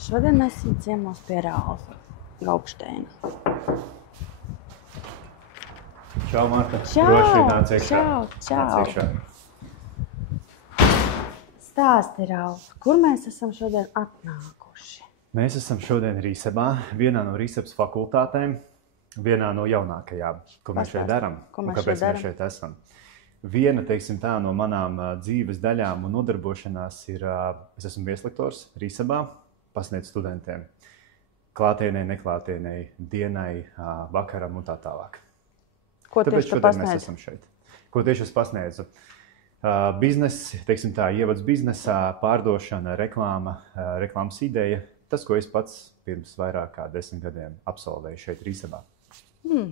Šodien mēs esam ciemos pie Ralfa Gaukšteina. Čau, Marta. Čau, Droši nāc iekšā. čau. Nāc iekšā. Stāsti, Ralf, kur mēs esam šodien atnākuši? Mēs esam šodien Rīsebā, vienā no Rīsebas fakultātēm, vienā no jaunākajām, ko mēs šeit darām un kāpēc mēs šeit esam. Viena, teiksim tā, no manām dzīves daļām un nodarbošanās ir, es esmu vieslektors Rīsebā, pasniedzu studentiem klātienē, neklātienē, dienai, vakaram un tā tālāk. Ko Tāpēc tieši tu šodien mēs pasniedz? esam šeit. Ko tieši es pasniedzu? Bizness, teiksim tā, ievads biznesā, pārdošana, reklāmas ideja. Tas, ko es pats pirms vairāk kā 10 gadiem absolvēju šeit Rīsebā.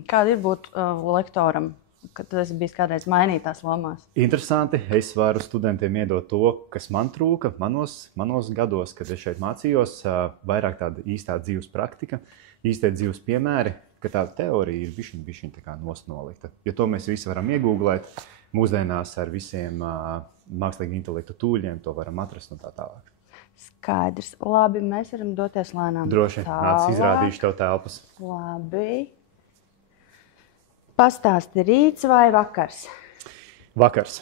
Kāda ir būt lektoram, kad tu esi bijis kādreiz mainītās lomās? Interesanti, es varu studentiem iedot to, kas man trūka manos gados, kad es šeit mācījos, vairāk tāda īstā dzīves praktika, īstie dzīves piemēri, ka tā teorija ir bišķiņ tā kā nosnolikta. Jo to mēs visi varam iegūglēt, mūsdienās ar visiem mākslīgu intelektu tūļiem to varam atrast un tā tālāk. Skaidrs. Labi, mēs varam doties lēnām. Droši, nāc, izrādīšu tev telpas. Labi. Pastāsti, rīts vai vakars? Vakars.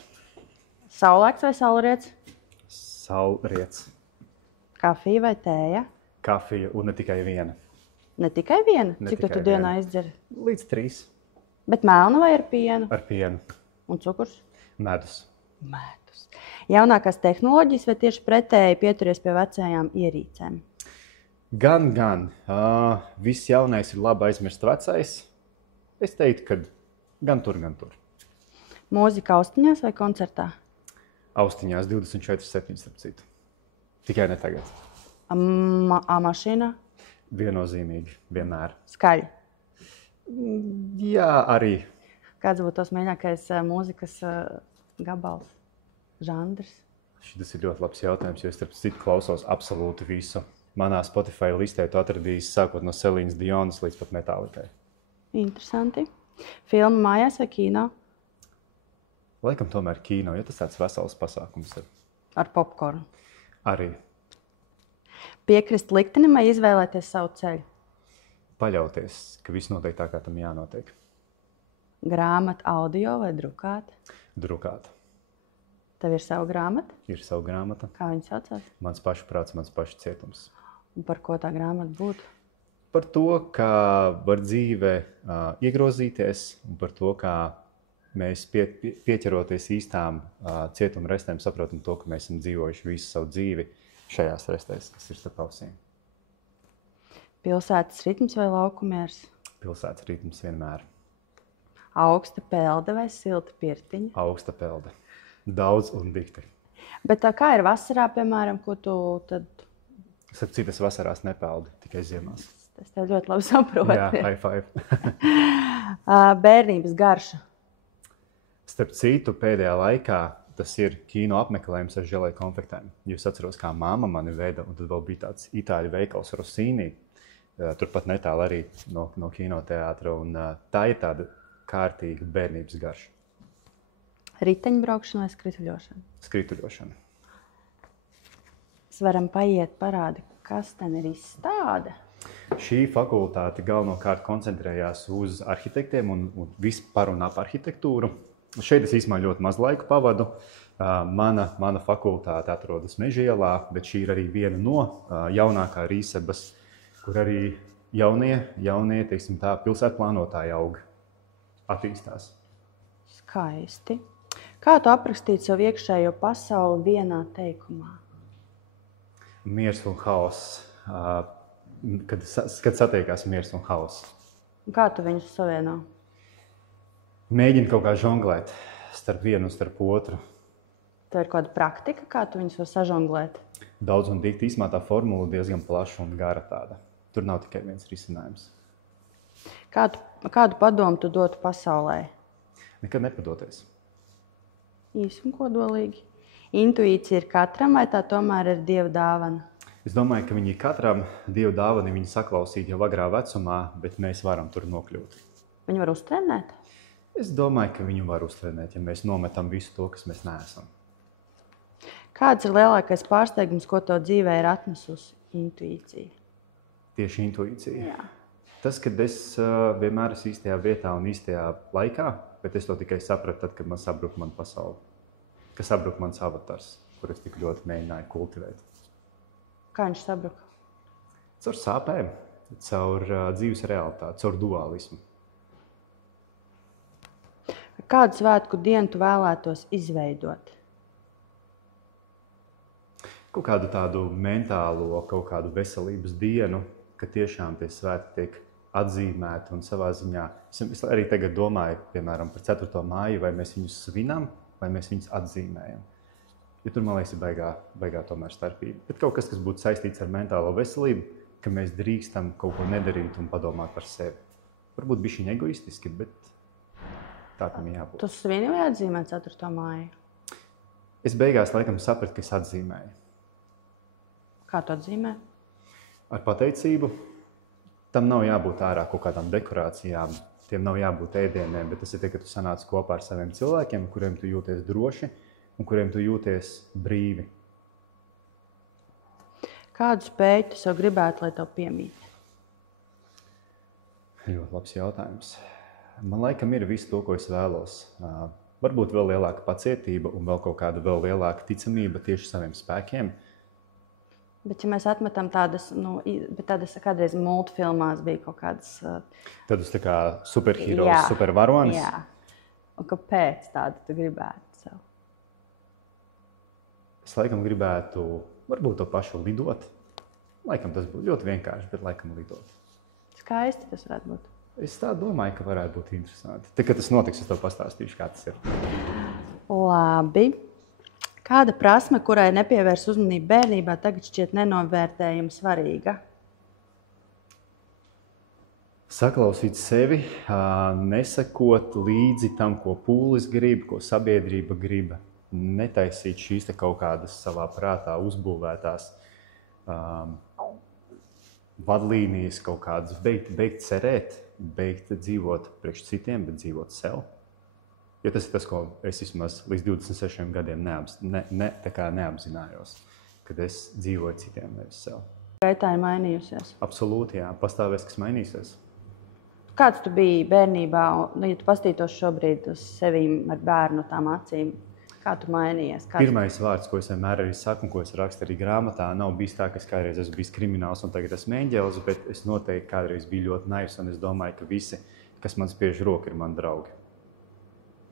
Saulēks vai saulriets? Saulriets. Kafija vai tēja? Kafija un ne tikai viena. Ne tikai viena? Ne Cik tikai tu dienā izdzer? Līdz 3 Bet melna vai ar pienu? ar pienu. Un cukurs? Medus. Medus. Jaunākās tehnoloģijas vai tieši pretēji pieturies pie vecajām ierīcēm? Gan. Viss jaunais ir labi aizmirst vecais. Es teiktu, ka gan tur. Mūzika austiņās vai koncertā? Austiņās 24/7, starp citu. Tikai ne tagad. Mašīnā? Viennozīmīgi, vienmēr. Skaļi. Jā, arī. Kāds būtu tavs mīļākais mūzikas gabals? Žanrs? Šis ir ļoti labs jautājums, jo es starp citu klausos absolūti visu. Manā Spotify listē tu atradīsi sākot no Selīnas Dionas līdz pat Metallikai. Interesanti. Filma mājās vai kino? Laikam tomēr kino, jo tas tāds vesels pasākums ir. Ar popkornu. Arī Piekrist liktenim vai izvēlēties savu ceļu? paļauties, ka viss notiek tā, kā tam jānotiek. Grāmata audio vai drukāta? Drukāt. Tev ir sava grāmata? Ir sava grāmata. Kā viņa saucās? Mans pašu prāts, mans pašu cietums. Un par ko tā grāmata būtu? Par to, kā var dzīve iegrozīties un par to, kā mēs pieķeroties īstām cietuma restēm saprotam to, ka mēs esam dzīvojuši visu savu dzīvi šajās restēs, kas ir starp ausīm. Pilsētas ritms vai laukumieris? Pilsētas ritms vienmēr. Augsta pelde vai silta pirtiņa? Augsta pelde. Daudz un dikti. Bet tā kā ir vasarā, piemēram, ko tu tad... Starp citu, es vasarās nepeldu, tikai ziemās. Es tev ļoti labi saprotu. Jā, high five. Bērnības garša. Starp citu, pēdējā laikā tas ir kino apmeklējums ar želē konfektēm. Jūs atceros, kā mamma mani veda, un tad vēl bija tāds itāļu veikals Rossini, turpat netālu arī no kinoteātra, un tā ir tāda kārtīga bērnības garša. Riteņbraukšana vai skrituļošana? Skrituļošana. Mēs varam paiet parādi, kas ten ir izstāde. Šī fakultāte galvenokārt koncentrējās uz arhitektiem un vispār un ap arhitektūru. Šeit es īstenībā ļoti maz laiku pavadu. Mana fakultāte atrodas Mežielā, bet šī ir arī viena no jaunākā Rīsebas, kur arī jaunie teiksim tā, pilsētplānotāji aug, attīstās. Skaisti. Kā tu aprakstītu savu iekšējo pasauli vienā teikumā? Miers un haoss. Kad satiekās miers un haoss. Kā tu viņus savieno? Mēģinu kaut kā žonglēt starp vienu un starp otru. Tev ir kāda praktika, kā tu viņus var sažonglēt? Daudz un dikti, īsumā tā formula diezgan plaša un gara tāda. Tur nav tikai viens risinājums. Kādu padomu tu dotu pasaulē? Nekad nepadoties. Īsi un kodolīgi. Intuīcija ir katram, vai tā tomēr ir Dieva dāvana? Es domāju, ka viņi katram Dieva dāvana viņu saklausīt jau agrā vecumā, bet mēs varam tur nokļūt. Viņi var uztrenēt? Es domāju, ka viņu var uztrenēt, ja mēs nometam visu to, kas mēs neesam. Kāds ir lielākais pārsteigums, ko to dzīvē ir atnesusi? Intuīcija. Tieši intuīcija. Jā. Tas, kad es vienmēr esmu īstajā vietā un īstajā laikā, bet es to tikai sapratu tad, kad man sabruka mana pasaule. Kad sabruka mans avatars, kur es tik ļoti mēģināju kultivēt. Kā viņš sabruka? Caur sāpēm, caur dzīves realitāti, caur dualismu. Kādu svētku dienu tu vēlētos izveidot? Kaut kādu tādu mentālo, kaut kādu veselības dienu, ka tiešām tie svētki tiek atzīmēti un savā ziņā. Es arī tagad domāju, piemēram, par 4. māju, vai mēs viņus svinam, vai mēs viņus atzīmējam. Jo tur, man liekas, ir baigā tomēr starpība. Bet kaut kas būtu saistīts ar mentālo veselību, ka mēs drīkstam kaut ko nedarīt un padomāt par sevi. Varbūt bišķiņ egoistiski, bet tā tam jābūt. Tu svini vai atzīmē 4. māju? Es beigās laikam sapratu, ka es atzīmēju. Kā tu atzīmē? Ar pateicību. Tam nav jābūt ārā kaut kādām dekorācijām, tiem nav jābūt ēdieniem, bet tas ir tie, ka tu sanāc kopā ar saviem cilvēkiem, kuriem tu jūties droši un kuriem tu jūties brīvi. Kādu spēju tu sev gribētu, lai tev piemīt? Ļoti labs jautājums. Man laikam ir viss to, ko es vēlos. Varbūt vēl lielāka pacietība un vēl kaut kāda vēl lielāka ticamība tieši saviem spēkiem. Bet, ja mēs atmetam tādas, tādas kādreiz multfilmās bija kaut kādas... Tādus tā kā superheroes, supervaronis? Jā. Un kāpēc tādu tu gribētu sev? Es laikam gribētu, varbūt to pašu lidot. Laikam tas būtu ļoti vienkārši, bet laikam lidot. Skaisti tas varētu būt. Es tā domāju, ka varētu būt interesanti. Tad, kad tas notiks, es tev pastāstīšu, kā tas ir. Labi. Kāda prasme, kurai nepievērs uzmanību bērnībā, tagad šķiet nenovērtējama svarīga? Saklausīt sevi, nesakot līdzi tam, ko pūlis grib, ko sabiedrība grib. Netaisīt šīs kaut kādas savā prātā uzbūvētās vadlīnijas, kaut kādas beigt cerēt, beigt dzīvot priekš citiem, bet dzīvot sev. Jo tas ir tas, ko es vismaz līdz 26 gadiem neapzinājos, kad es dzīvoju citiem, nevis sev. Gaitā ir mainījusies? Absolūti, jā. Pastāvēs, kas mainīsies. Kāds tu biji bērnībā, ja tu pastītos šobrīd uz sevīm ar bērnu tām acīm? Kā tu mainījies? Pirmais vārds, ko es vienmēr arī saku un ko es rakstu arī grāmatā, nav bijis tā, ka es kādreiz esmu bijis krimināls un tagad esmu eņģelis, bet es noteikti kādreiz biju ļoti naivs un es domāju, ka visi, kas man spiež roku, ir mani draugi.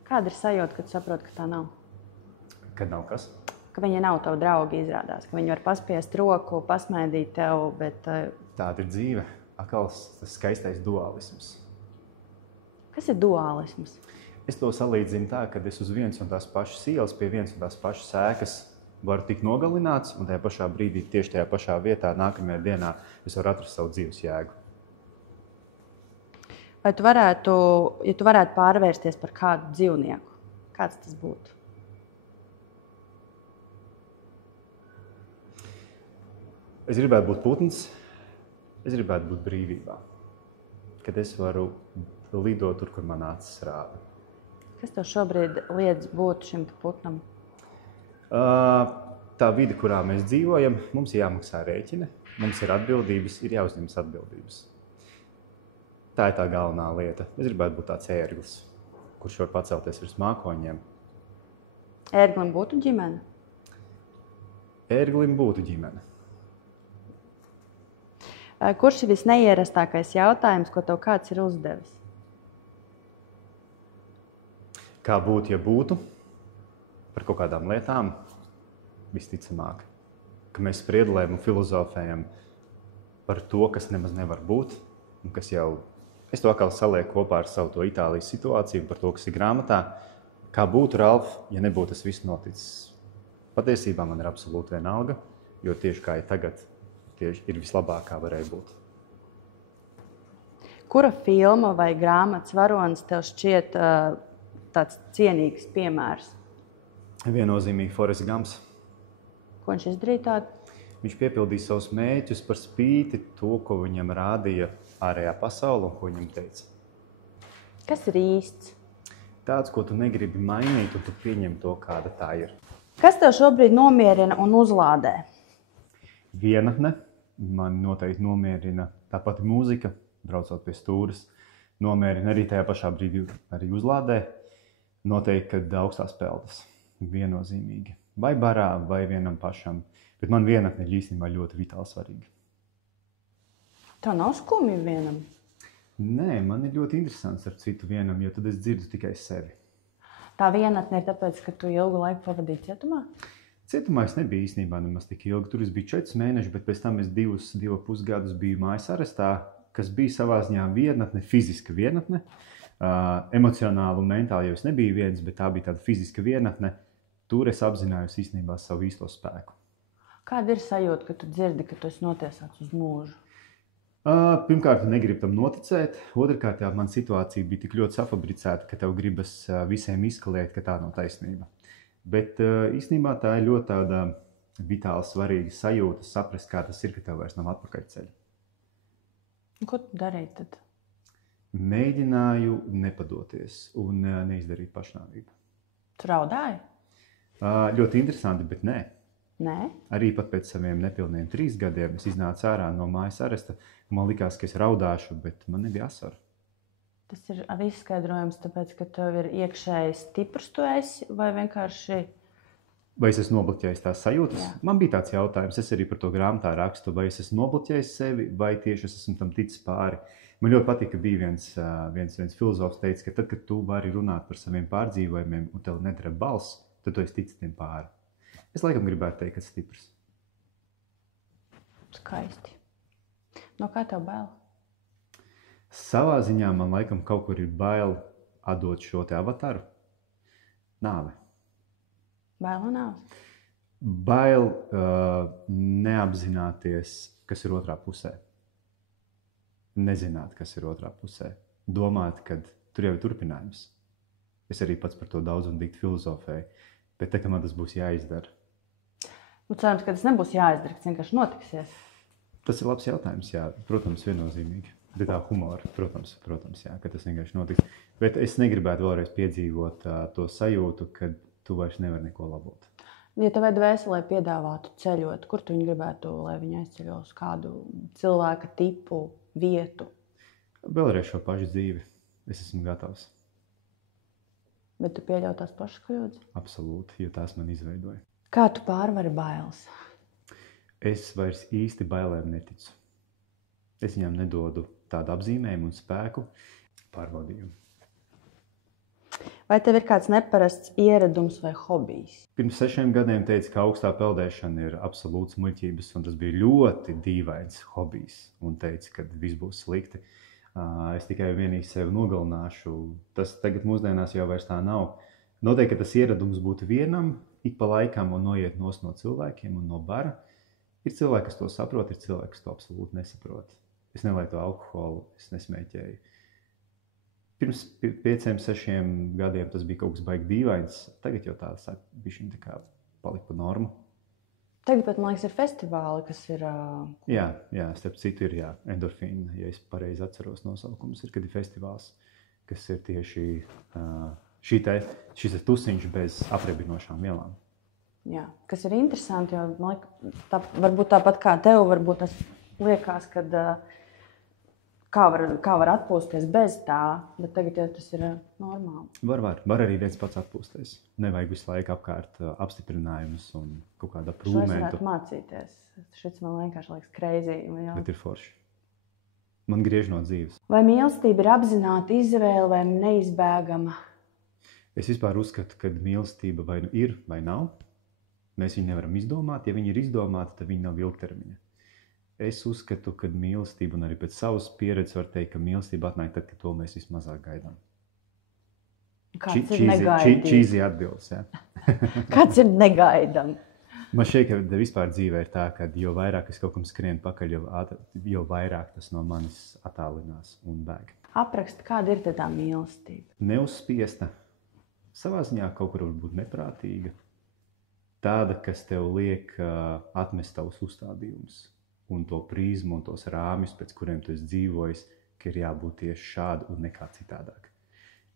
Kāda ir sajūta, kad saproti, ka tā nav? Kad nav kas? Ka viņi nav tavi draugi, izrādās. Ka viņi var paspiest roku, pasmaidīt tev, bet... Tāda ir dzīve. Akals, tas skaistais dualisms. Kas ir dualisms? Es to salīdzinu tā, ka es uz vienas un tās pašas ielas, pie vienas un tās pašas sēkas varu tikt nogalināts, un tajā pašā brīdī, tieši tajā pašā vietā, nākamajā dienā, es varu atrast savu dzīves jēgu. Vai tu varētu pārvērsties par kādu dzīvnieku? Kāds tas būtu? Es gribētu būt putns, es gribētu būt brīvībā. Kad es varu lidot tur, kur man acis rāda. Kas tev šobrīd liedz būt šim putnam? Tā vide, kurā mēs dzīvojam, mums ir jāmaksā rēķini, mums ir atbildības, ir jāuzņemas atbildības. Tā ir tā galvenā lieta. Es gribētu būt tāds ērglis, kurš var pacelties virs mākoņiem. Ērglim būtu ģimene? Ērglim būtu ģimene. Kurš ir visneierastākais jautājums, ko tev kāds ir uzdevis? Kā būtu, ja būtu? Par kaut kādām lietām visticamāk. Ka mēs spriedelējam un filozofējam par to, kas nemaz nevar būt. Un kas jau, es to atkal salieku kopā ar savu to Itālijas situāciju, par to, kas ir grāmatā. Kā būtu, Ralf, ja nebūtu tas viss noticis? Patiesībā man ir absolūti vienalga, jo tieši kā ir tagad, tieši ir vislabākā varēja būt. Kura filma vai grāmatas varonis tev šķiet tāds cienīgs piemērs? Viennozīmīgi Forrests Gumps. Ko viņš izdarīja tādu? Viņš piepildīja savus mērķus par spīti to, ko viņam rādīja ārējā pasaule un ko viņam teica. Kas ir īsts? Tāds, ko tu negribi mainīt, un tu pieņem to, kāda tā ir. Kas tev šobrīd nomierina un uzlādē? Vienatne, man noteikti nomierina tā pati mūzika, braucot pie stūres. Nomierina arī tajā pašā brīdī arī uzlādē. Noteikti, kad augstās peldas. Viennozīmīgi. Vai barā, vai vienam pašam. Bet man vienatne īstenībā ļoti vitāli svarīga. Tā nav skumja vienam? Nē, man ir ļoti interesants ar citu vienam, jo tad es dzirdu tikai sevi. Tā vienatne ir tāpēc, ka tu ilgu laiku pavadīji cietumā? Cietumā es nebiju īstenībā nemaz tik ilgi. Tur es biju 4 mēneši, bet pēc tam es 2,5 gadus biju mājas arestā, kas bija savā ziņā vienatne, fiziska vienatne. Emocionāli un mentāli jau es nebiju viens, bet tā bija tāda fiziska vienatne. Tur es apzinājos īstenībā savu īsto spēku. Kāda ir sajūta, ka tu dzirdi, ka tu esi notiesāts uz mūžu? Pirmkārt, negribu tam noticēt. Otrkārt, man situācija bija tik ļoti safabricēta, ka tev gribas visiem izkalēt, ka tā nav taisnība. Bet īstenībā tā ir ļoti tāda vitāli svarīga sajūta saprast, kā tas ir, ka tev vairs nav atpakaļceļa. Ko tu darīji tad? Mēģināju nepadoties un neizdarīt pašnāvību. Tu raudāji? Ļoti interesanti, bet nē. Nē? Arī pat pēc saviem nepilniem 3 gadiem es iznācu ārā no mājas aresta. Man likās, ka es raudāšu, bet man nebija asaru. Tas ir arī izskaidrojums, tāpēc, ka tev ir iekšēji stiprs tu esi, vai vienkārši... Vai es esmu nobloķējis tās sajūtas? Jā. Man bija tāds jautājums, es arī par to grāmatā rakstu, vai es esmu nobloķējis sevi, vai tieši es esmu tam ticis pāri. Man ļoti patīk, ka bija viens filozofs teica, ka tad, kad tu vari runāt par saviem pārdzīvojumiem un tev nedreb balss, tad tu esi ticis tiem pāri. Es laikam gribētu teikt, ka stiprs. Skaisti. No kā tev bail? Savā ziņā man laikam kaut kur ir bail atdot šo te avataru. Nāve. Bail un nāves? Bail neapzināties, kas ir otrā pusē. Nezināt, kas ir otrā pusē. Domāt, ka tur jau ir turpinājums. Es arī pats par to daudz un dikti filozofēju. Bet tā, ka man tas būs jāizdara. Cerams, ka tas nebūs jāizdara, kas vienkārši notiksies. Tas ir labs jautājums, jā. Protams, viennozīmīgi. Bet tā humora, protams, jā, ka tas vienkārši notiks. Bet es negribētu vēlreiz piedzīvot to sajūtu, kad tu vairs nevari neko labot. Ja tev vajag dvēselē piedāvātu ceļot, kur tu viņu gribētu, lai viņi aizceļo uz kādu cilvēka tipu, vietu? Vēlreiz šo pašu dzīvi. Es esmu gatavs. Bet tu pieļauj tās pašas kļūdas? Absolūti, jo tās man izveidoja. Kā tu pārvari bailes? Es vairs īsti bailēm neticu. Es viņām nedodu tādu apzīmējumu un spēku pārbaudījumu. Vai tev ir kāds neparasts ieradums vai hobijs? Pirms 6 gadiem teica, ka augstā peldēšana ir absolūts muļķības, un tas bija ļoti dīvains hobijs. Un teica, ka viss būs slikti. Es tikai vienīgi sevi nogalināšu. Tas tagad mūsdienās jau vairs tā nav. Noteikti, ka tas ieradums būtu vienam, ik pa laikam un noiet no cilvēkiem un no bara. Ir cilvēki, kas to saprot, ir cilvēki, kas to absolūti nesaprot. Es nelietu alkoholu, es nesmēķēju. Pirms 5-6 gadiem tas bija kaut kas baigi dīvains. Tagad jau tā sāk bišķiņ tā kā palika pa normu. Tagad pat, man liekas, ir festivāli, kas ir... Jā, starp citu ir endorfīna, ja es pareizi atceros nosaukums, ir, kad ir festivāls, kas ir tieši šis tusiņš bez aprebinošām vielām. Jā, kas ir interesanti, jo man liekas, varbūt tāpat kā tev, varbūt tas liekas, kad... Kā var atpūsties bez tā, bet tagad jau tas ir normāli. Var arī viens pats atpūsties. Nevajag visu laiku apkārt apstiprinājumus un kaut kādu aprūmentu. Šo es varētu mācīties. Šis man vienkārši liekas crazy. Bet ir forši. Man griež no dzīves. Vai mīlestība ir apzināta izvēle vai neizbēgama? Es vispār uzskatu, ka mīlestība vai nu ir vai nav. Mēs viņu nevaram izdomāt. Ja viņi ir izdomāti, tad viņi nav ilgtermiņa. Es uzskatu, ka mīlestība, un arī pēc savas pieredzes var teikt, ka mīlestība atnāk tad, kad to mēs vismazāk gaidām. Kāds ir negaidīts? Čīzi atbildes, jā. Kāds ir negaidām? Man šķiet, ka vispār dzīvē ir tā, ka jo vairāk es kaut kam skrienu pakaļ, jo vairāk tas no manis attālinās un bēg. Apraksti, kāda ir tā mīlestība? Neuzspiesta, savā ziņā kaut kur varbūt neprātīga. Tāda, kas tev liek atmest tavus uzstādījumus. Un to prizmu un tos rāmjus, pēc kuriem tu esi dzīvojis, ka ir jābūt tieši šādi un nekā citādāk.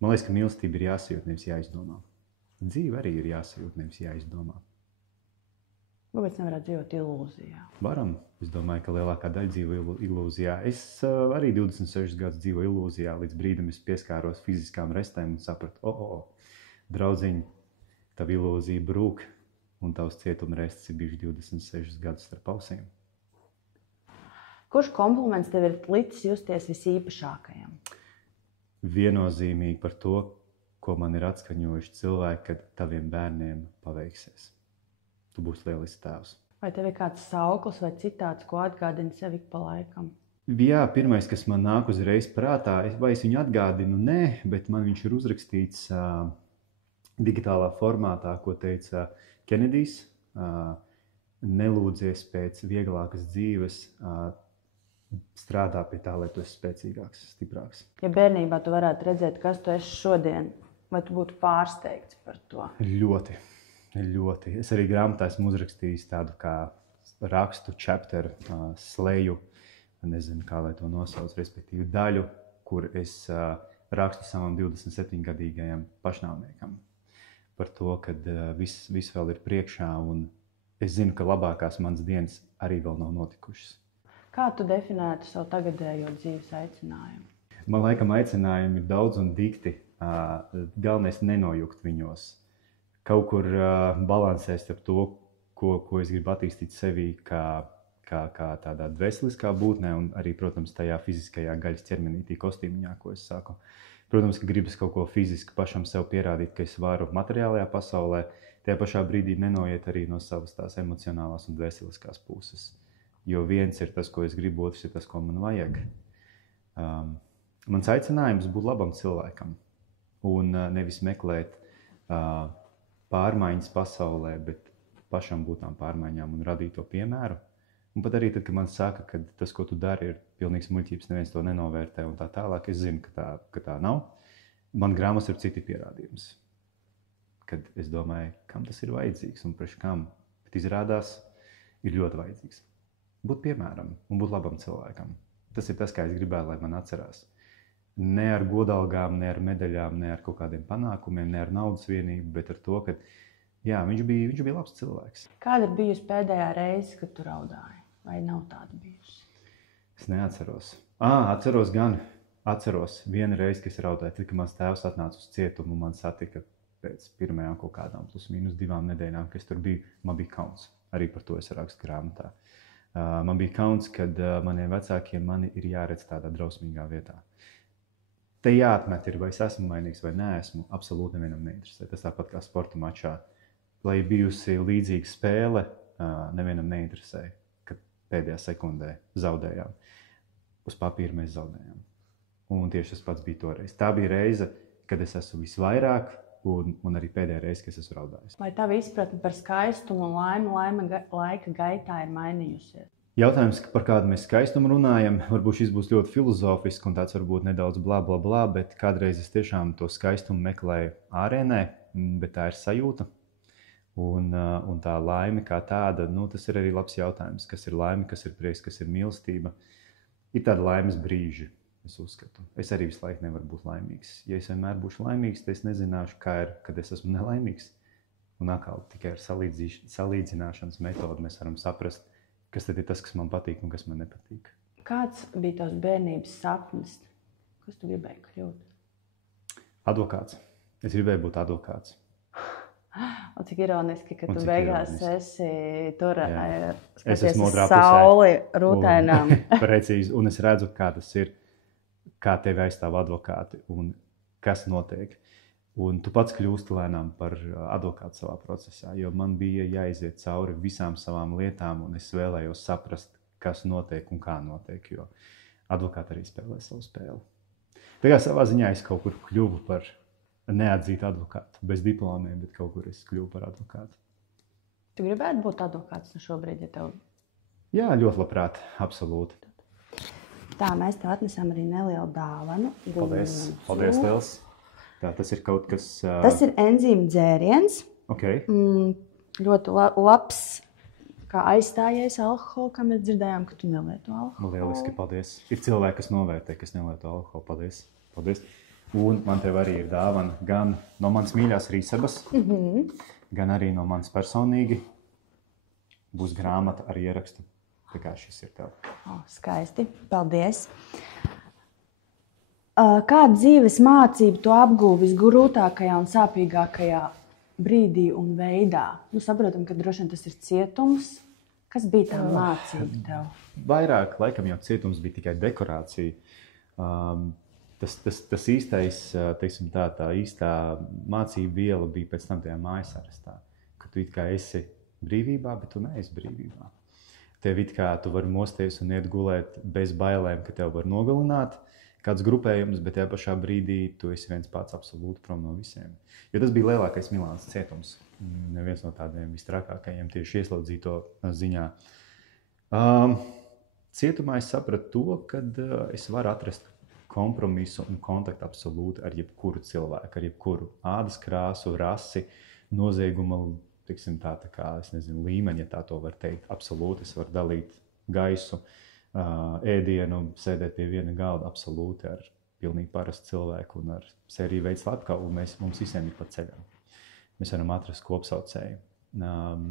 Man liekas, ka mīlestība ir jāsajūt, nevis jāizdomā. Dzīve arī ir jāsajūt, nevis jāizdomā. Kāpēc nevarētu dzīvot ilūzijā? Varam. Es domāju, ka lielākā daļa dzīvo ilūzijā. Es arī 26 gadus dzīvoju ilūzijā, līdz brīdim es pieskāros fiziskām restēm un sapratu, draudziņ, tava ilūzija brūk, un tavs cietuma restes ir bijuši 26 gadus starp ausīm. Kurš kompliments tev ir licis justies visīpašākajam? Viennozīmīgi par to, ko man ir atskaņojuši cilvēki, kad taviem bērniem paveiksies. Tu būsi lielisks tēvs. Vai tev ir kāds sauklis vai citāts, ko atgādini sev ik pa laikam? Jā, pirmais, kas man nāk uzreiz prātā, vai es viņu atgādinu, nē, bet man viņš ir uzrakstīts digitālā formātā, ko teica Kenedijs. Nelūdzies pēc vieglākas dzīves, strādā pie tā, lai tu esi spēcīgāks, stiprāks. Ja bērnībā tu varētu redzēt, kas tu esi šodien, vai tu būtu pārsteigts par to? Ļoti. Es arī grāmatā esmu uzrakstījis tādu kā rakstu, chapteru, sleju, nezinu, kā lai to nosauc, respektīvi daļu, kur es rakstu savam 27-gadīgajam pašnāvniekam par to, ka viss vēl ir priekšā, un es zinu, ka labākās manas dienas arī vēl nav notikušas. Kā tu definētu savu tagadējo dzīves aicinājumu? Man laikam aicinājumi ir daudz un dikti. Galvenais nenojukt viņos. Kaut kur balansēs ar to, ko es gribu attīstīt sevī kā tādā dvēseliskā būtnē un arī, protams, tajā fiziskajā gaļas ķermenītī kostīmiņā, ko es saku. Protams, ka gribas kaut ko fiziski pašam sev pierādīt, ka es varu materiālajā pasaulē, tajā pašā brīdī nenoiet arī no savas tās emocionālās un dvēseliskās puses. Jo viens ir tas, ko es gribu, otrs ir tas, ko man vajag. Mans aicinājums būt labam cilvēkam un nevis meklēt pārmaiņas pasaulē, bet pašam būt tām pārmaiņām un radīt to piemēru. Un pat arī tad, kad man saka, ka tas, ko tu dari, ir pilnīgs muļķības, neviens to nenovērtē un tā tālāk, es zinu, ka tā nav. Man grāmatas ir citi pierādījums. Kad es domāju, kam tas ir vajadzīgs un priekš kam, bet izrādās, ir ļoti vajadzīgs. Būt piemēram un būt labam cilvēkam. Tas ir tas, kā es gribētu, lai man atcerās. Ne ar godalgām, ne ar medaļām, ne ar kaut kādiem panākumiem, ne ar naudas vienību, bet ar to, ka jā, viņš bija labs cilvēks. Kāda ir bijusi pēdējā reize, kad tu raudāji? Vai nav tāda bijusi? Es neatceros. Atceros gan. Atceros vienu reizi, kad es raudāju, tad, kad mans tēvs atnāca uz cietumu un man satika pēc pirmajām kaut kādām +-2 nedēļām, kad es tur biju, man bija kauns. Arī par to es rakstu grāmatā. Man bija kauns, kad maniem vecākiem mani ir jāredz tādā drausmīgā vietā. Te jāatmet ir, vai es esmu mainīgs vai neesmu, absolūti nevienam neinteresē. Tas tāpat kā sporta mačā. Lai bijusi līdzīga spēle, nevienam neinteresē, kad pēdējā sekundē zaudējām. Uz papīra mēs zaudējām. Un tieši tas pats bija toreiz. Tā bija reize, kad es esmu visvairāk, un arī pēdējā reize, kad es esmu raudājis. Vai tava izpratne par skaistumu un laimi laika gaitā ir mainījusies? Jautājums, par kādu mēs skaistumu runājam, varbūt šis būs ļoti filozofisks un tāds varbūt nedaudz blā, blā, blā, bet kādreiz es tiešām to skaistumu meklēju ārienē, bet tā ir sajūta. Un tā laime kā tāda, tas ir arī labs jautājums. Kas ir laime, kas ir prieks, kas ir mīlestība? Ir tāda laimes brīži, es uzskatu. Es arī visu laiku nevaru būt laimīgs. Ja es vienmēr būšu laimīgs, tad es nezināšu, kā ir, kad es esmu nelaimīgs. Un atkal tikai ar salīdzināšanas metodu mēs varam saprast, kas tad ir tas, kas man patīk un kas man nepatīk. Kāds bija tavs bērnības sapnis? Kas tu gribēji kļūt? Advokāts. Es gribēju būt advokāts. Un cik ironiski, ka tu beigās esi tur, skaties uz sauli rūtēnām. Precīzi. Un es redzu, kā tas ir, kā tevi aizstāv advokāti un kas notiek. Un tu pats kļūsti lēnām par advokātu savā procesā, jo man bija jāiziet cauri visām savām lietām, un es vēlējos saprast, kas notiek un kā notiek, jo advokāti arī spēlē savu spēli. Tā kā savā ziņā es kaut kur kļuvu par neatzītu advokātu, bez diplomiem, bet kaut kur es kļuvu par advokātu. Tu gribētu būt advokāts šobrīd, ja tev? Jā, ļoti labprāt, absolūti. Tā, mēs tev atnesām arī nelielu dāvanu. Paldies liels. Tā, tas ir kaut kas... Tas ir enzīmu dzēriens. Okay. Ļoti labs, kā aizstājies alkoholu, kā mēs dzirdējām, ka tu nelieto alkoholu. Lieliski, paldies. Ir cilvēki, kas novērtē, kas nelieto alkoholu. Paldies. Un man tev arī ir dāvana gan no manas mīļās rīsabas, gan arī no manas personīgi. būs grāmata ar ierakstu. Tā kā šis ir tev. Skaisti. Paldies. Kādu dzīves mācību tu apgūvi visgrūtākajā un sāpīgākajā brīdī un veidā? Saprotam, ka droši vien tas ir cietums. Kas bija tā mācība tev? Vairāk, laikam jau cietums bija tikai dekorācija. Tas īstais, teiksim tā īstā mācība viela bija pēc tam tajā mājas arestā. Ka tu it kā esi brīvībā, bet tu neesi brīvībā. Tev it kā tu vari mosties un iet gulēt bez bailēm, ka tev var nogalināt kāds grupējums, bet tajā pašā brīdī tu esi viens pats absolūti prom no visiem. Jo tas bija lielākais Milānas cietums. Neviens no tādiem vistrakākajiem tieši ieslodzīto ziņā. Cietumā es sapratu to, ka es varu atrast kompromisu un kontaktu absolūti ar jebkuru cilvēku, ar jebkuru ādas krāsu, rasi, nozieguma, tiksim tā kā, es nezinu, līmeni, ja tā to var teikt. Absolūti es varu dalīt gaisu, ēdienu, sēdēt pie viena galda absolūti ar pilnīgi parastu cilvēku un ar sēriju veidu slepkavu. Mums visiem ir pa ceļam. Mēs varam atrast kopsaucēju.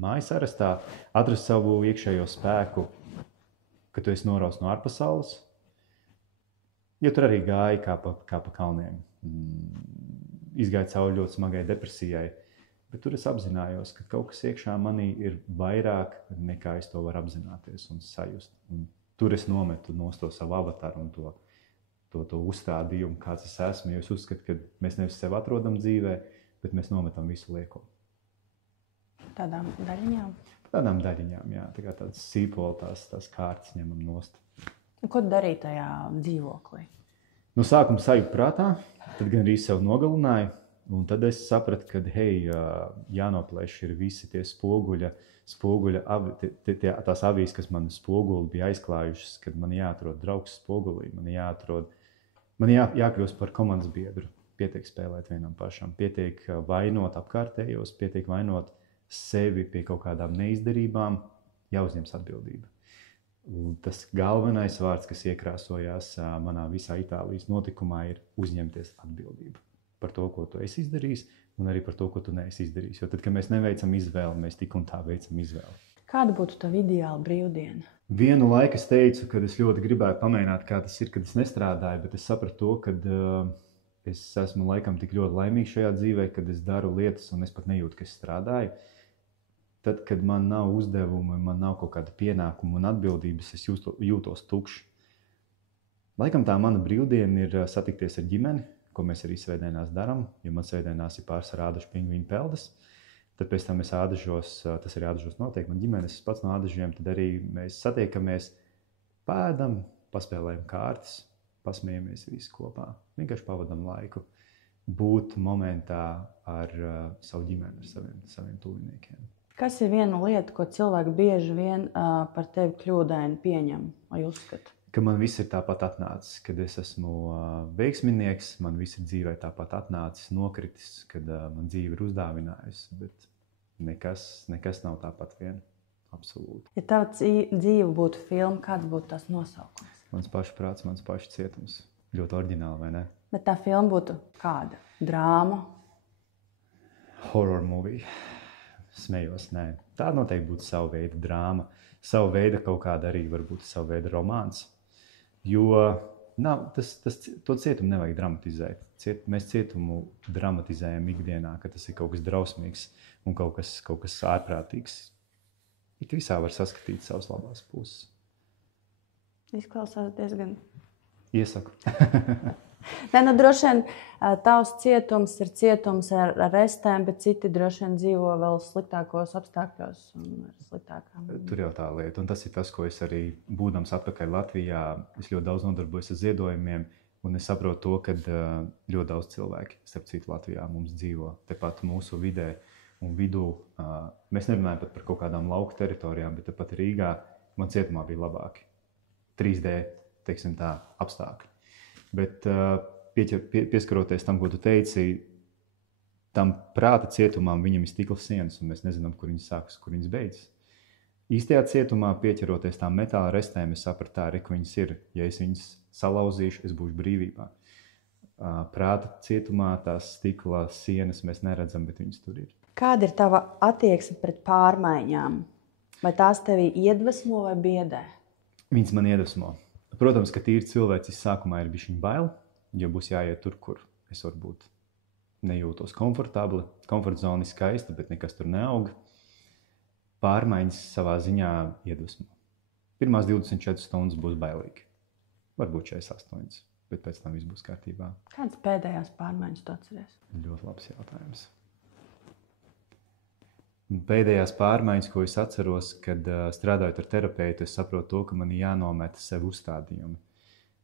Mājas arestā atrast savu iekšējo spēku, ka tu esi norausts no ārpasaules, jo tur arī gāja kā pa kalniem. Izgāja cauri ļoti smagai depresijai, bet tur es apzinājos, ka kaut kas iekšā manī ir vairāk nekā es to varu apzināties un sajust. Un tur es nometu nost to savu avataru un to uzstādījumu, kāds es esmu, jo es uzskatu, ka mēs nevis sevi atrodam dzīvē, bet mēs nometam visu lieko. Tādām daļiņām? Tādām daļiņām, jā. Tā kā tāds sīpoli, tās kārtas ņemam nost. Ko tu darīji tajā dzīvoklī? No sākuma sajūta prātā, tad gan arī sev nogalināju, un tad es sapratu, ka, jānoplēš ir visi tie spoguļa, tās avīs, kas man spoguli bija aizklājušas, kad man jāatrod draugs spogulī, man jākļūst par komandas biedru. Pietiek spēlēt vienam pašam, pietiek vainot apkārtējos, pietiek vainot sevi pie kaut kādām neizdarībām, jāuzņems atbildība. Tas galvenais vārds, kas iekrāsojās manā visā Itālijas notikumā, ir uzņemties atbildību par to, ko tu esi izdarījis, un arī par to, ko tu neesi izdarījis. Jo tad, kad mēs neveicam izvēli, mēs tik un tā veicam izvēli. Kāda būtu tava ideāla brīvdiena? Vienu laiku es teicu, ka es ļoti gribētu pamēģināt, kā tas ir, kad es nestrādāju, bet es sapratu to, ka es esmu laikam tik ļoti laimīgs šajā dzīvē, kad es daru lietas, un es pat nejūtu, ka es strādāju. Tad, kad man nav uzdevumi, man nav kaut kāda pienākuma un atbildības, es jūtos tukšs. Laikam tā mana brīvdiena ir satikties ar ģimeni, ko mēs arī svētdienās darām, jo man svētdienās ir pārsvarā ādažu pingvīņu peldes. Tad pēc tam es ādažos, tas arī ādažos notiek, man ģimenes pats no ādažiem, tad arī mēs satiekamies, pēdam, paspēlējam kārtas, pasmējamies visi kopā, vienkārši pavadam laiku, būt momentā ar savu ģimeni, ar saviem tuviniekiem. Kas ir viena lieta, ko cilvēki bieži vien par tevi kļūdaini pieņem vai uzskata? Ka man viss ir tāpat atnācis, kad es esmu veiksminieks, man viss ir dzīvē tāpat atnācis, nokritis, kad man dzīve ir uzdāvinājusi, bet nekas nav tāpat vien, absolūti. Ja tava dzīve būtu filma, kāds būtu tās nosaukums? Mans pašu prāts, mans pašu cietums. Ļoti oriģināli, vai ne? Bet tā filma būtu kāda? Drāma? Horror movie. Smējos, nē. Tā noteikti būtu savu veidu drāma. Savu veidu kaut kāda arī varbūt savu veidu romāns. Jo to cietumu nevajag dramatizēt. Mēs cietumu dramatizējam ikdienā, ka tas ir kaut kas drausmīgs un kaut kas ārprātīgs. It visā var saskatīt savas labās puses. Izklausās diezgan. Iesaku. Nē, droši vien tavs cietums ir cietums ar restēm, bet citi droši vien dzīvo vēl sliktākos apstākļos un sliktākām. Tur jau tā lieta. Un tas ir tas, ko es arī, būdams atpakaļ Latvijā, es ļoti daudz nodarbojos ar ziedojumiem, un es saprotu to, ka ļoti daudz cilvēki, starp citu Latvijā, mums dzīvo tepat mūsu vidē un vidū. Mēs nerunājam pat par kaut kādām lauku teritorijām, bet tepat Rīgā man cietumā bija labāki. 3D, teiksim tā, apstākļi. Bet pieskaroties tam, ko tu teici, tam prāta cietumam viņam ir stikla sienas, un mēs nezinām, kur viņas sākas, kur viņas beidzas. Īstajā cietumā, pieķeroties tām metāla restēm, es sapratu, tā arī, ka viņas ir. Ja es viņas salauzīšu, es būšu brīvībā. Prāta cietumā tās stikla sienas mēs neredzam, bet viņas tur ir. Kāda ir tava attieksme pret pārmaiņām? Vai tās tevi iedvesmo vai biedē? Viņas man iedvesmo. Protams, ka tīri cilvēcis sākumā ir bišķiņ bail, jo būs jāiet tur, kur es varbūt nejūtos komfortabli. Komforta zona ir skaista, bet nekas tur neaug. Pārmaiņas savā ziņā iedvesmo. Pirmās 24 stundas būs bailīgi. Varbūt 48, bet pēc tam viss būs kārtībā. Kādas pēdējās pārmaiņas tu atceries? Ļoti labs jautājums. Pēdējās pārmaiņas, ko es atceros, kad strādājot ar terapeitu, es saprotu to, ka man ir jānometa sev uzstādījumi.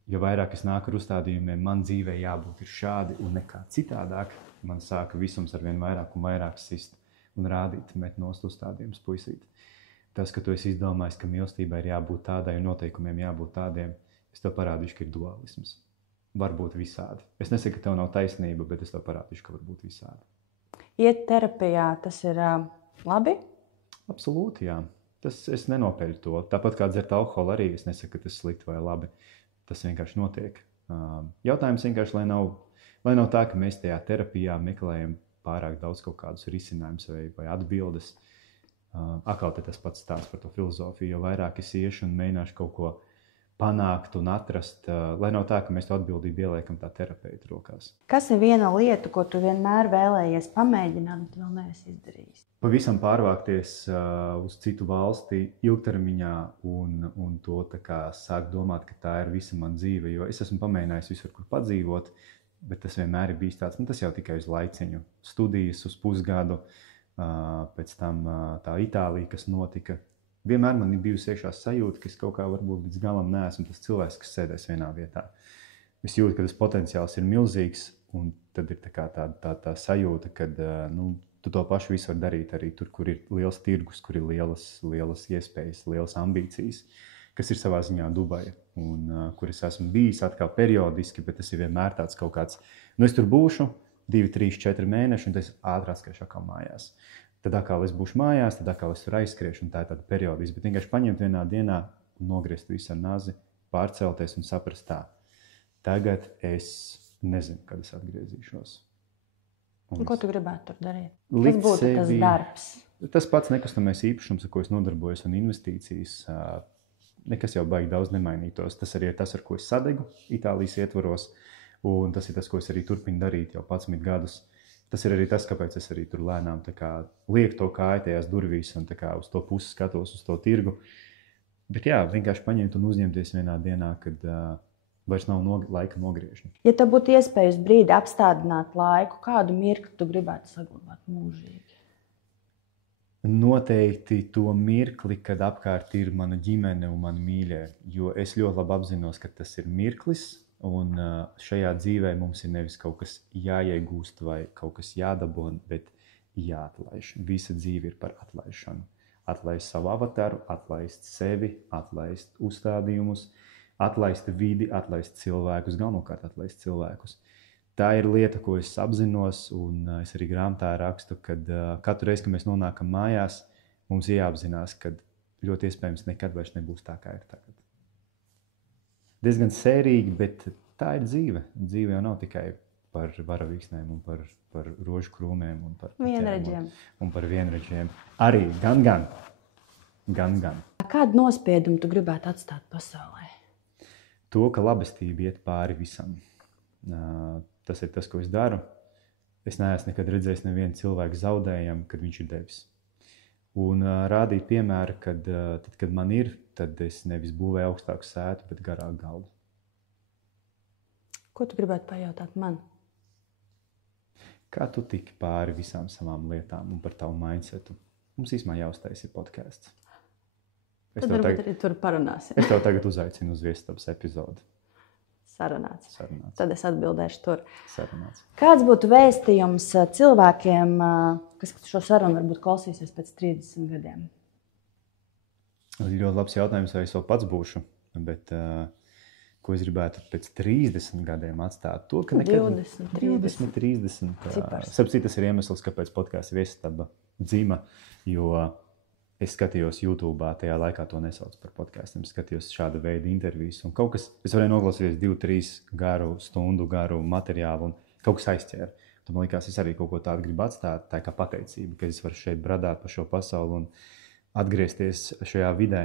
Jo vairāk es nāku ar uzstādījumiem, man dzīvē jābūt ir šādi un nekā citādāk. Man sāka visums ar vien vairāk un vairāk sist un rādīt, met nost uzstādījumus puisīt. Tas, ka tu esi izdomājis, ka mīlestībai ir jābūt tādai un noteikumiem jābūt tādiem, es tev parādīšu, ka ir dualisms. Varbūt visādi. Es nesaku, ka tev nav taisnība, bet es tev parādīšu, ka var būt visādi. Iet terapijā, tas ir labi? Absolūti, jā. Es nenopeļu to. Tāpat kā dzert alkoholu arī, es nesaku, ka tas slikti vai labi. Tas vienkārši notiek. Jautājums vienkārši, lai nav tā, ka mēs tajā terapijā meklējam pārāk daudz kaut kādus risinājumus vai atbildes. Atkal tas pats stāsts par to filozofiju, jo vairāk es iešu un mēģināšu kaut ko panākt un atrast, lai nav tā, ka mēs to atbildību ieliekam tā terapeita rokās. Kas ir viena lieta, ko tu vienmēr vēlējies pamēģināt, bet vēl neesi izdarījis? Pavisam pārvākties uz citu valsti ilgtermiņā un to tā kā sākt domāt, ka tā ir visa mana dzīve, jo es esmu pamēģinājis visur, kur padzīvot, bet tas vienmēr ir bijis tāds, tas jau tikai uz laiciņu. Studijas uz pusgadu, pēc tam tā Itālija, kas notika. Vienmēr man ir bijusi iekšā sajūta, ka es kaut kā varbūt līdz galam neesmu tas cilvēks, kas sēdēs vienā vietā. Es jūtu, ka tas potenciāls ir milzīgs, un tad ir tā sajūta, ka tu to pašu visu var darīt arī tur, kur ir liels tirgus, kur ir lielas iespējas, lielas ambīcijas, kas ir savā ziņā Dubaja, un kur es esmu bijis atkal periodiski, bet tas ir vienmēr tāds kaut kāds, es tur būšu 2, 3, 4 mēneši, un tas ātrāk skriešu atkal mājās. Tad atkal es būšu mājās, tad atkal es tur aizskriešu, un tā ir tāda periodiski, bet vienkārši paņemt vienā dienā un nogriezt visu ar nazi, pārcelties un saprast tā. Tagad es nezinu, kad es atgriezīšos. Ko tu gribētu tur darīt? Kas būtu tas darbs? Tas pats nekustamais īpašums, ar ko es nodarbojos, un investīcijas. Nekas jau baigi daudz nemainītos. Tas arī ir tas, ar ko es sadegu Itālijas ietvaros, un tas ir tas, ko es arī turpinu darīt jau 11 gadus. Tas ir arī tas, kāpēc es arī tur lēnām lieku to kāju tajās durvīs un uz to pusi skatos uz to tirgu. Bet jā, vienkārši paņemt un uzņemties vienā dienā, kad vairs nav laika nogriežņa. Ja tev būtu iespējas brīdi apstādināt laiku, kādu mirkli tu gribētu saglabāt mūžīgi? Noteikti to mirkli, kad apkārt ir mana ģimene un mani mīļie, jo es ļoti labi apzinos, ka tas ir mirklis, un šajā dzīvē mums ir nevis kaut kas jāiegūst vai kaut kas jādabūna, bet jāatlaiž. Visa dzīve ir par atlaišanu. Atlaist savu avatāru, atlaist sevi, atlaist uzstādījumus, atlaist vidi, atlaist cilvēkus, galvenokārt atlaist cilvēkus. Tā ir lieta, ko es apzinos, un es arī grāmatā rakstu, ka katru reizi, kad mēs nonākam mājās, mums jāapzinās, ka ļoti iespējams nekad vairs nebūs tā, kā ir tagad. Diezgan sērīgi, bet tā ir dzīve. Dzīve jau nav tikai par varavīksnēm un par rožu krūmiem un par vienreģiem. Un par vienreģiem. Arī gan. Kādu nospiedumu tu gribētu atstāt pasaulē? To, ka labestība iet pāri visam. Tas ir tas, ko es daru. Es neesmu nekad redzējis nevienu cilvēku zaudējumu, kad viņš ir devis. Un rādīt piemēru, kad man ir, tad es nevis būvēju augstāku sētu, bet garāku galdu. Ko tu gribētu pajautāt man? Kā tu tiki pāri visām savām lietām un par tavu mindsetu? Mums īstenībā jāuztaisa podcasts. Tad varbūt arī tur parunāsim. Es tev tagad uzaicinu uz viestabas epizodi. Sarunāts. Sarunāts. Tad es atbildēšu tur. Sarunāts. Kāds būtu vēstījums cilvēkiem, kas šo sarunu varbūt klausīsies pēc 30 gadiem? Ļoti labs jautājums, vai es vēl pats būšu, bet ko es gribētu pēc 30 gadiem atstāt? To, ka nekad 20, 30. Sapcīt, tas ir iemesls, kāpēc podcasts Viestaba dzima, jo es skatījos YouTube, tajā laikā to nesauc par podkāstiem. Es skatījos šāda veida intervijas. Un kaut kas, es varēju noklausīties 2-3 stundu garu materiālu, un kaut kas aizķēra. Tad man likās, es arī kaut ko tādu gribu atstāt, tā kā pateicība, ka es varu šeit bradāt pa šo pasauli atgriezties šajā vidē.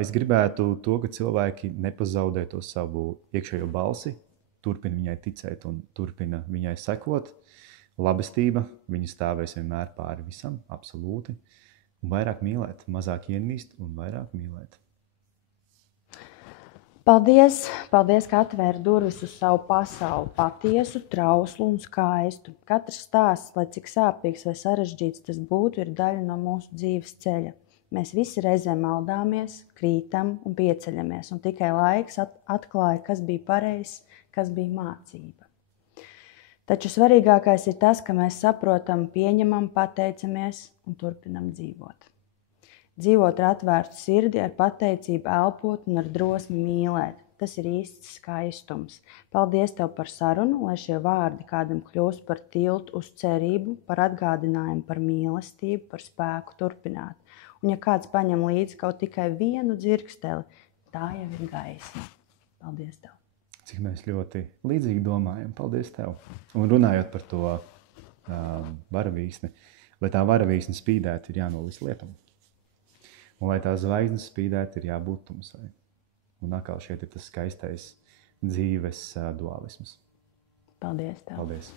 Es gribētu to, ka cilvēki nepazaudē to savu iekšējo balsi, turpina viņai ticēt un turpina viņai sekot. Labestība, viņa stāvēs vienmēr pāri visam, absolūti. Un vairāk mīlēt, mazāk ienīst un vairāk mīlēt. Paldies, paldies, ka atvēri durvis uz savu pasauli, patiesu, trauslu un skaistu. Katrs stāsts, lai cik sāpīgs vai sarežģīts tas būtu, ir daļa no mūsu dzīves ceļa. Mēs visi reizēm maldāmies, krītam un pieceļamies, un tikai laiks atklāja, kas bija pareizs, kas bija mācība. Taču svarīgākais ir tas, ka mēs saprotam, pieņemam, pateicamies un turpinam dzīvot. Dzīvot ar atvērtu sirdi, ar pateicību elpot un ar drosmi mīlēt. Tas ir īsts skaistums. Paldies Tev par sarunu, lai šie vārdi kādam kļūst par tiltu uz cerību, par atgādinājumu, par mīlestību, par spēku turpināt. Un ja kāds paņem līdzi kaut tikai vienu dzirksteli, tā jau ir gaisma. Paldies Tev! Cik mēs ļoti līdzīgi domājam. Paldies Tev! Un runājot par to varavīsni, lai tā varavīsne spīdētu, ir jānolīst lietum. Un lai tā zvaigznes spīdētu, ir jābūt tumsai. Un atkal šeit ir tas skaistais dzīves dualisms. Paldies Tev! Paldies!